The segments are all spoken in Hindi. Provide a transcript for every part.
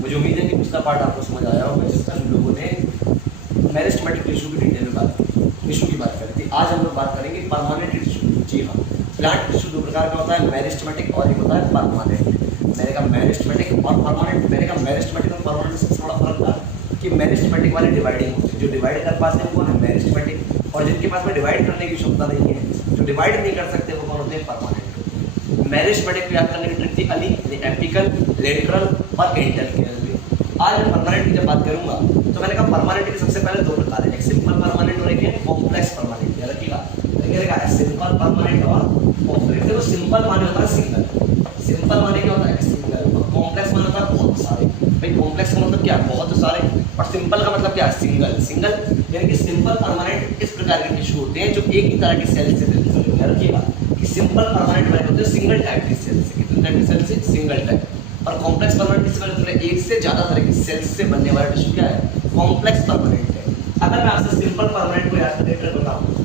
मुझे उम्मीद है कि पिछला पार्ट आपको समझ आया होगा, जिसका हम लोगों ने मेरिस्टेमेटिक टिश्यू की डिटेल में बात की, टिश्यू की बात करी थी। आज हम लोग बात करेंगे परमानेंट टिश्यू। जी हाँ, प्लांट टिश्यू दो प्रकार का होता है, मेरिस्टेमेटिक और एक होता है परमानेंट। मैंने कहा मेरिस्टेमेटिक और परमानेंट, मैंने कहा मेरिस्टेमेटिक और परमानेंट से थोड़ा फर्क था कि मेरिस्टेमेटिक वाले डिवाइडिंग होते हैं, जो डिवाइड कर पाते हैं वो है मेरिस्टेमेटिक, और जिनके पास में डिवाइड करने की क्षमता नहीं है, जो डिवाइड नहीं कर सकते, वो कौन होते हैं? परमानेंट। मेरिस्टेमेटिक को याद करने की ट्रिक थी अली, एपिकल, लेटरल और इंटरकेल। आज मैं परमानेंट की जब बात करूंगा तो मैंने कहा परमानेंट के सबसे पहले दो प्रकार है, एक सिंपल परमानेंट और एक है कॉम्प्लेक्स परमानेंट। याद रखिएगा, सिंपल परमानेंट और कॉम्प्लेक्स। देखो सिंपल माने होता है सिंगल, सिंपल माने क्या होता है? सिंगल। और कॉम्प्लेक्स माने होता है बहुत सारे। भाई कॉम्प्लेक्स का मतलब क्या है? बहुत सारे। और सिंपल का मतलब क्या है? सिंगल। सिंगल यानी कि सिंपल परमानेंट इस प्रकार के टिश्यू होते हैं जो एक ही तरह के सेल से मिलते हैं। याद रखिएगा कि सिंपल परमानेंट वाले होते हैं सिंगल टाइप के सेल से। कितने टाइप के सेल से? Single type. और कॉम्प्लेक्स परमानेंट किससे बनते हैं? एक से ज्यादा तरह के सेल्स से बनने वाला टिश्यू क्या है? कॉम्प्लेक्स परमानेंट है। अगर मैं आपसे सिंपल परमानेंट को याद करने का बताऊं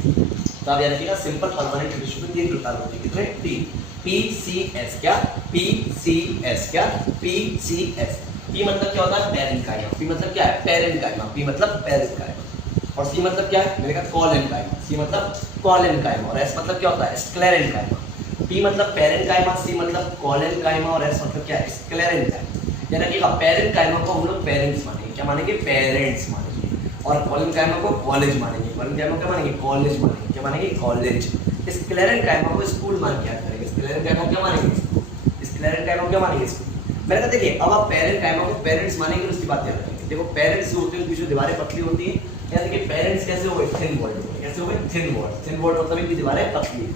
तो आप याद रखिएगा सिंपल परमानेंट टिश्यू के तीन प्रकार होते हैं। कितने? तीन। PCS क्या? PCS क्या? PCS। P मतलब क्या होता है? पेरेन्काइमा। P मतलब क्या है? पेरेन्काइमा। P मतलब पेरेन्काइमा। और C मतलब क्या है? मैंने कहा कॉलेनकाइमा। C मतलब कॉलेनकाइमा। और S मतलब क्या होता है? स्क्लेरेनकाइमा। P मतलब पेरेन्काइमा, C मतलब कॉलेनकाइमा और S मतलब क्या है? स्क्लेरेनकाइमा। यानी कि पेरेन्काइमा को हम लोग पेरेंट्स मानेंगे। क्या मानेंगे? पेरेंट्स मानेंगे। और कॉलेनकाइमा को कॉलेज मानेंगे। कॉलेनकाइमा क्या मानेंगे? कॉलेज मानेंगे। क्या मानेंगे? कॉलेज। स्क्लेरेनकाइमा को स्कूल मान के याद करेंगे। स्क्लेरेनकाइमा को क्या मानेंगे? स्कूल। स्क्लेरेनकाइमा को क्या मानेंगे? स्कूल। मैंने कहा देखिए, अब आप पेरेन्काइमा को पेरेंट्स मानेंगे, उसकी बात याद रखेंगे। देखो पेरेंट्स जो होते हैं उनकी जो दीवारें पतली होती हैं, यानी कि पेरेंट्स कैसे हो गए? थिन वॉल्ड हो गए। कैसे हो गए? Thin walled. थिन वॉल्ड मतलब इनकी दीवारें पतली है।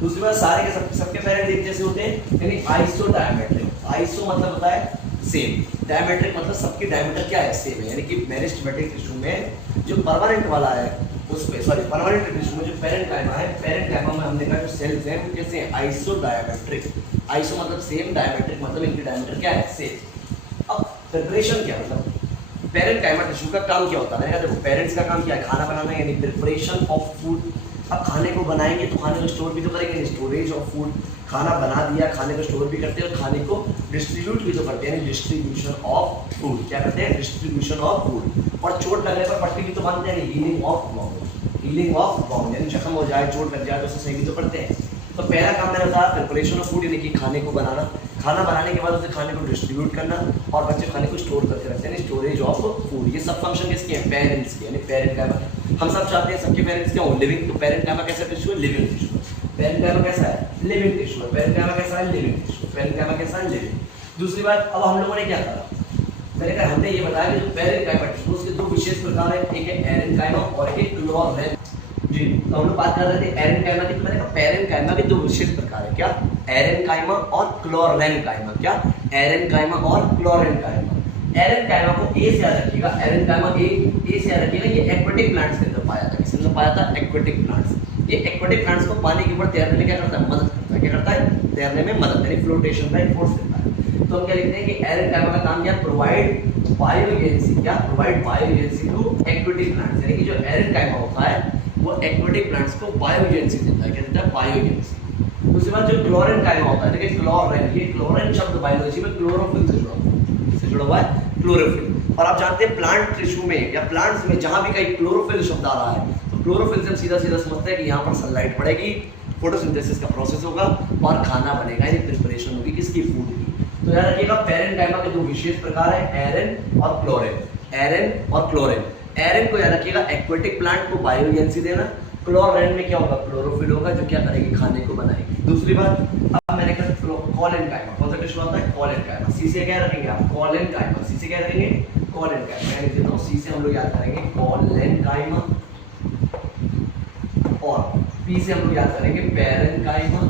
दूसरी बात, सारे के सबके पेरेंट्स एक जैसे होते हैं, यानी आइसो डायमेट्रिक। आइसो मतलब होता है सेम, डायमेट्रिक मतलब सबकी डायमीटर क्या है? सेम है। यानी कि मेरिस्टेमेटिक टिश्यू में जो परमानेंट वाला है उसमें, सॉरी परमानेंट टिश्यू में जो पेरेन्काइमा है, पेरेन्काइमा में हमने कहा जो सेल्स हैं वो कैसे हैं? Iso diametric. आइसो मतलब सेम, डायमेट्रिक मतलब इनकी डायमीटर क्या है? सेम। अब प्रिपरेशन क्या मतलब पेरेन्काइमा टिश्यू का काम क्या होता है? मैंने कहा देखो पेरेंट्स का काम क्या है? खाना बनाना, यानी प्रिपरेशन ऑफ फूड। अब खाने को बनाएंगे तो खाने को स्टोर भी तो करेंगे, स्टोरेज ऑफ फूड। खाना बना दिया, खाने को स्टोर भी करते हैं और खाने को डिस्ट्रीब्यूट भी तो करते हैं, डिस्ट्रीब्यूशन ऑफ फूड। क्या करते हैं? Distribution of food. और चोट लगने पर पट्टी भी तो बांधते हैं, healing of wound. Healing of wound यानी जख्म हो जाए, चोट लग जाए तो उसे सही भी तो करते हैं। तो पहला काम मैंने बताया प्रिपरेशन ऑफ फूड, यानी कि खाने को बनाना। खाना बनाने के बाद उसे खाने को डिस्ट्रीब्यूट करना और बच्चे खाने को स्टोर करके रखते हैं, स्टोरेज ऑफ फूड। ये सब फंक्शन किसके हैं? पेरेंट्स के, यानी पेरेन्काइमा। हम सब चाहते हैं सबके पेरेंट्स क्या हो? लिविंग। तो पेरेन्काइमा कैसा टिश्यू है? Living tissue. पेरेन्काइमा कैसा है? लिविंग टिश्यू है। पेरेन्काइमा कैसा है? Living tissue. पेरेन्काइमा कैसा है? लिविंग। दूसरी बात, अब हम लोगों ने क्या करा? मैंने कहा हमने ये बताया कि जो पेरेन्काइमा टिश्यू उसके दो विशेष प्रकार है, एक है एरेन्काइमा और एक है क्लोरेन। जी, तो हम लोग बात कर रहे थे एरेन्काइमा की। तो मैंने कहा पेरेन्काइमा के दो विशेष प्रकार है, क्या? एरेन्काइमा और क्लोरेनकाइमा। क्या? एरेन्काइमा और क्लोरेनकाइमा। एरेन्काइमा को ए से याद रखिएगा। एरेन्काइमा ए से याद रखिएगा। ये एक्वेटिक प्लांट्स के अंदर पाया था। किसके अंदर पाया था? Aquatic plants. ये एक्वेटिक प्लांट्स को पानी के ऊपर तैरने में क्या करता है? मदद करता है। क्या करता है? तैरने में मदद, यानी फ्लोटेशन का फोर्स देता है। तो हम क्या लिखते हैं कि एरेन्काइमा का काम क्या? Provide buoyancy. क्या? Provide buoyancy to aquatic plants. यानी कि जो एरेन्काइमा होता है वो एक्वेटिक प्लांट्स को बायो एजेंसी देता है। क्या देता है? Buoyancy. उसके बाद जो क्लोरेनकाइमा होता है, देखिए क्लोरेन, ये क्लोरेन शब्द बायोलॉजी में क्लोरोफिल से जुड़ा हुआ है। किससे जुड़ा हुआ है? क्लोरोफिल। और आप जानते हैं प्लांट टिश्यू में या प्लांट्स में जहां भी कहीं क्लोरोफिल शब्द आ रहा है तो क्लोरोफिल से हम सीधा सीधा समझते हैं कि यहाँ पर सनलाइट पड़ेगी, फोटोसिंथेसिस का प्रोसेस होगा और खाना बनेगा, यानी प्रिपरेशन होगी किसकी? फूड की। तो याद रखिएगा पेरेन्काइमा के दो विशेष प्रकार है, एरेन और क्लोरेन। एरेन और क्लोरेन। एरेन को याद रखिएगा एक्वेटिक प्लांट को बायो एजेंसी देना। क्लोरेन में क्या होगा? क्लोरोफिल होगा जो क्या करेगी? खाने को बनाएगी। दूसरी बात, अब मैंने कहा कॉलेनकाइमा। कौन सा टिश्यू होता है? कॉलेनकाइमा। सी से क्या रखेंगे आप? कॉलेनकाइमा। सी से क्या करेंगे? कॉलेनकाइमा। मैं लिख देता हूं सी से हम लोग याद करेंगे कॉलेनकाइमा और पी से हम लोग याद करेंगे पेरेन्काइमा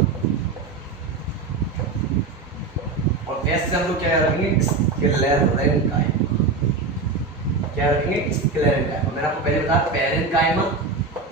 और एस से हम लोग क्या याद रखेंगे? स्क्लेरेनकाइमा। क्या रखेंगे? स्क्लेरेनकाइमा। मैंने आपको पहले बताया पेरेन्काइमा,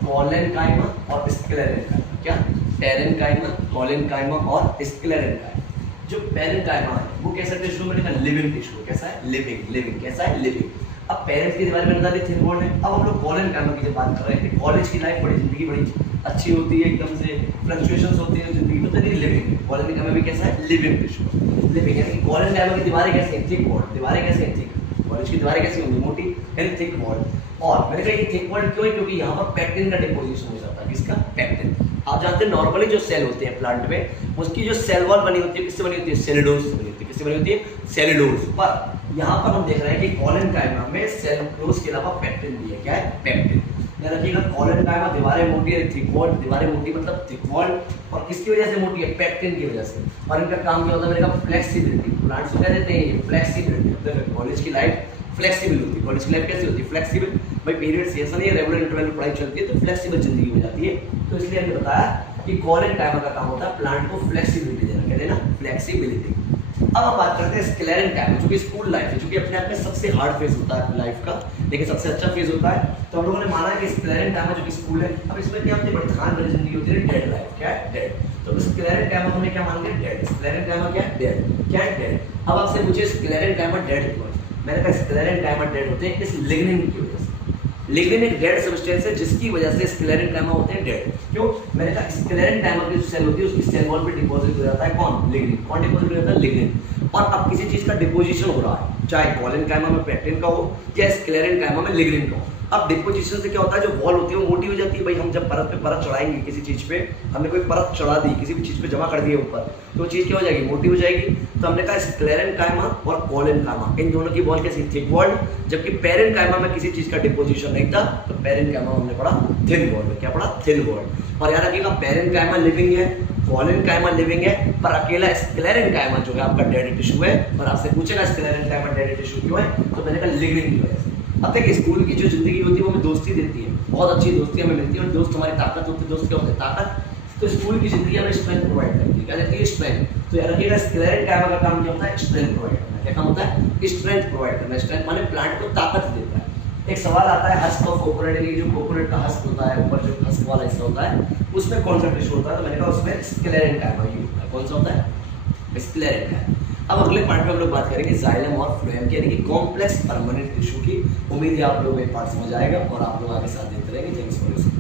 कॉलेनकाइमा और स्क्लेरेनकाइमा। क्या? पेरेन्काइमा, कॉलेनकाइमा और स्क्लेरेनकाइमा। जो पेरेन्काइमा है वो कैसा टिश्यू? मैंने कहा लिविंग टिश्यू। कैसा है? लिविंग। लिविंग कैसा है? लिविंग। अब पेरेंट्स की दीवार में बता दी थिन वॉल्ड है। अब हम लोग कॉलेनकाइमा की जब बात कर रहे थे, कॉलेज की लाइफ बड़ी जिंदगी बड़ी अच्छी होती है, एकदम से फ्लक्चुएशंस होती है जिंदगी में, तो लिविंग है। कॉलेनकाइमा भी कैसा है? Living tissue. लिविंग यानी कि कॉलेनकाइमा की दीवारें कैसी हैं? Thick wall. दीवारें कैसी हैं? थिक। कॉलेज की दीवारें कैसी होंगी? मोटी यानी थिक वॉल। और मैंने कहा ये थिक वॉल क्यों है? क्योंकि यहाँ पर पेक्टिन का डिपोजिशन हो जाता है। किसका? पेक्टिन। आप जानते हैं नॉर्मली जो सेल होते हैं प्लांट में, उसकी जो सेल वॉल बनी होती है किससे बनी होती है? सेलुलोज से बनी होती है। किससे बनी होती है? सेलुलोज। पर यहाँ पर हम देख रहे हैं कि कॉलेनकाइमा में सेलुलोज के अलावा पेक्टिन भी है। क्या है? पेक्टिन। याद रखिएगा, कॉलेनकाइमा दीवारें मोटी है, थिक वॉल। दीवारें मोटी मतलब थिक वॉल। और किसकी वजह से मोटी है? पेक्टिन की वजह से। और इनका काम क्या होता है? मैंने कहा फ्लेक्सिबिलिटी। प्लांट्स को क्या देते हैं? ये फ्लेक्सिबिलिटी। कॉलेज की लाइफ फ्लेक्सिबल होती है। कॉलेज की लाइफ कैसी होती है? फ्लेक्सिबल। भाई पीरियड्स ऐसा नहीं है रेगुलर इंटरवल में पढ़ाई चलती है तो फ्लेक्सिबल जिंदगी हो जाती है। तो इसलिए हमने बताया कि कॉलेनकाइमा का काम होता है प्लांट को फ्लेक्सिबिलिटी देना। क्या देना? फ्लेक्सिबिलिटी। अब हम बात करते हैं स्क्लेरेनकाइमा, जो कि स्कूल लाइफ है, जो कि अपने आप में सबसे हार्ड फेज होता है लाइफ का, लेकिन सबसे अच्छा फेज होता है। तो हम लोगों ने माना है कि स्क्लेरेनकाइमा जो कि स्कूल है, अब इसमें क्या अपने बड़ी ध्यान वाली जिंदगी होती है? Dead life. क्या है? डेड। तो स्क्लेरेनकाइमा हमने क्या मान लिया? डेड। स्क्लेरेनकाइमा क्या है? डेड। क्या है? डेड। अब आपसे पूछे स्क्लेरेनकाइमा डेड क्यों है? मैंने कहा स्क्लेरेनकाइमा डेड होते हैं इस लिग्निन की वजह से। लिग्निन एक डेड सब्सटेंस है जिसकी वजह से स्क्लेरेनकाइमा होते हैं डेड। क्यों? मैंने कहा स्क्लेरेनकाइमा की जो सेल होती है उसकी सेल वॉल पे डिपॉजिट हो जाता है कौन? लिग्निन। कौन डिपॉजिट हो जाता है? लिग्निन। और अब किसी चीज का डिपोजिशन हो रहा है, चाहे कॉलेनकाइमा में पेक्टिन का हो या स्क्लेरेनकाइमा में लिग्निन का हो। अब डिपोजिशन से क्या होता है? जो वॉल होती है वो मोटी हो जाती है। भाई हम जब परत पे परत चढ़ाएंगे किसी चीज पे, हमने कोई परत चढ़ा दी, किसी भी चीज पे जमा कर दिया ऊपर, तो वो चीज क्या हो जाएगी? मोटी हो जाएगी। तो हमने कहा स्क्लेरेनकाइमा और कॉलेनकाइमा इन दोनों की वॉल कैसी? Thick wall. जबकि पेरेनकाइमा में किसी चीज का डिपोजिशन नहीं था, तो पेरेनकाइमा हमने पढ़ा थिन वॉल। क्या पढ़ा? Thin wall. और याद रखिएगा पेरेनकाइमा लिविंग है, कॉलेनकाइमा लिविंग है, पर अकेला स्क्लेरेनकाइमा जो है आपका डेड टिश्यू है। और आपसे पूछेगा स्क्लेरेनकाइमा डेड टिश्यू क्यों है? तो मैंने कहा लिग्निन की वजह से। अब देखिए स्कूल की जो जिंदगी होती है वो हमें दोस्ती देती है, बहुत अच्छी दोस्ती हमें मिलती है, और दोस्त हमारी ताकत होती है। दोस्त क्या होते हैं? ताकत। तो स्कूल की जिंदगी हमें स्ट्रेंथ प्रोवाइड करती है। क्या देती है? स्ट्रेंथ। तो याद रखिएगा स्क्लेरेनकाइमा का काम क्या होता है? स्ट्रेंथ प्रोवाइड करना। क्या काम होता है? स्ट्रेंथ प्रोवाइड करना। स्ट्रेंथ माने प्लांट को ताकत देता है। एक सवाल आता है हस्क ऑफ कोकोनट, यानी जो कोकोनट का हस्क होता है, ऊपर जो हस्क वाला हिस्सा होता है, उसमें कौन सा टिश्यू होता है? तो मैंने कहा उसमें स्क्लेरेनकाइमा ही होता है। कौन सा होता है? स्क्लेरेनकाइमा। अब अगले पार्ट में हम लोग बात करेंगे जाइलम और फ्लोएम की, यानी कि कॉम्प्लेक्स परमानेंट टिश्यू की। उम्मीद है आप लोगों को एक पार्ट समझ आएगा और आप लोग आगे साथ देते रहेंगे। Thanks for listening.